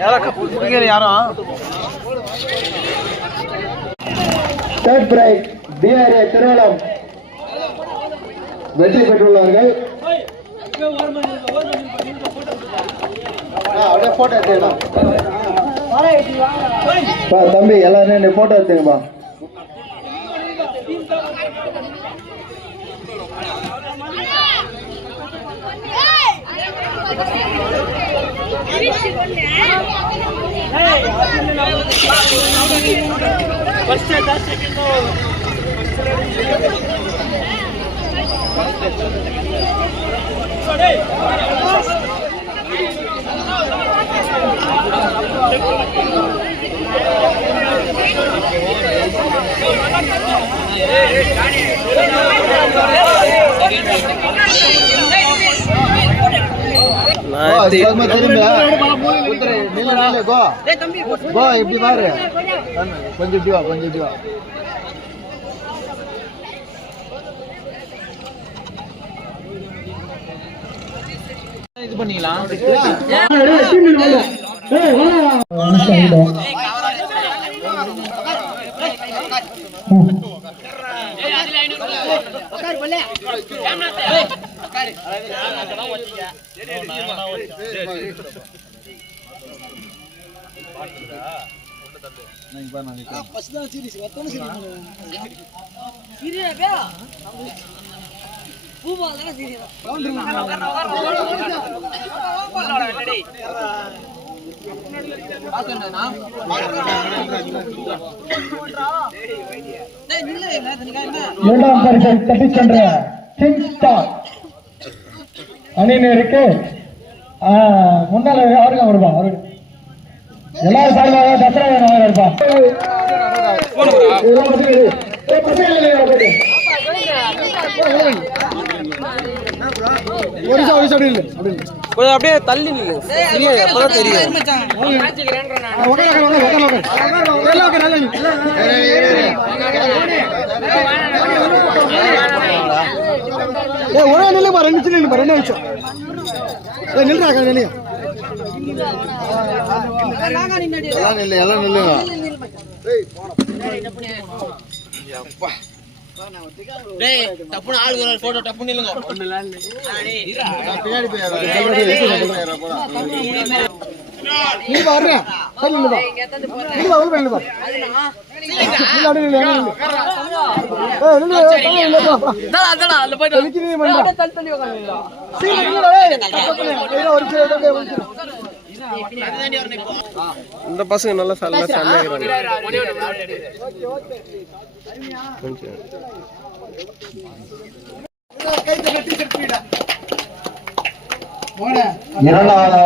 யாரும் third prize TRA Thiruvallam வெற்றி பெற்றுள்ளார்கள். Photo எடுத்துக்கலாம் தம்பி, எல்லாரும் போட்டோ எடுத்துங்கப்பா. இப்படி பாரு, கொஞ்சம் இப்படி வா, கொஞ்சம் இப்படி வா. இது பண்ணிக்கலாம். இரண்டாம் பரிசை தட்டிச் சென்ற கிங் ஸ்டார் அணியினருக்கு முன்னாள் அவருக்கு வருவா. அவருக்கு எல்லாரும் சார்பாக தசரா இருப்பா. அப்படியே தள்ளி நில்லு, அப்பதான் தெரியும். ஒரே நிலைப்பா, 2 நிமிஷம் நில்லுப்பா, 2 நிமிஷம் நில்றாங்க. நிலையா எல்லாம் நில்லுங்க. டப்புனு ஆளுக்கு ஒரு போட்டோ டப்புனு நில்லுங்க. நீ பாரு, இந்த பசங்க நல்லா இரண்டாவதாக